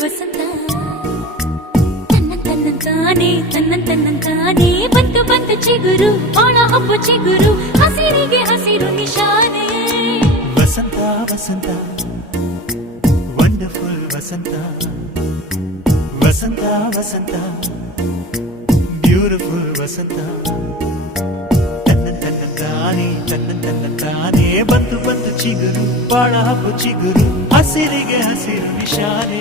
ವಸಂತ ತನ್ನಂತಾನೆ ತನ್ನಂತಾನೆ ಬಂತು ಬಂತು ಚಿಗುರು ಬಾಳ ಹಬ್ಬ ಚಿಗುರು ಹಸಿರಿಗೆ ಹಸಿರು ನಿಶಾನೆ ವಸಂತ ವಸಂತ ವಂಡರ್ಫುಲ್ ವಸಂತ ವಸಂತ ವಸಂತ ಬ್ಯೂಟಿಫುಲ್ ವಸಂತ ತನ್ನಂತಾನೆ ಬಂತು ಬಂತು ಚಿಗುರು ಬಾಳ ಹಬ್ಬ ಚಿಗುರು ಹಸಿರಿಗೆ ಹಸಿರು ನಿಶಾನೆ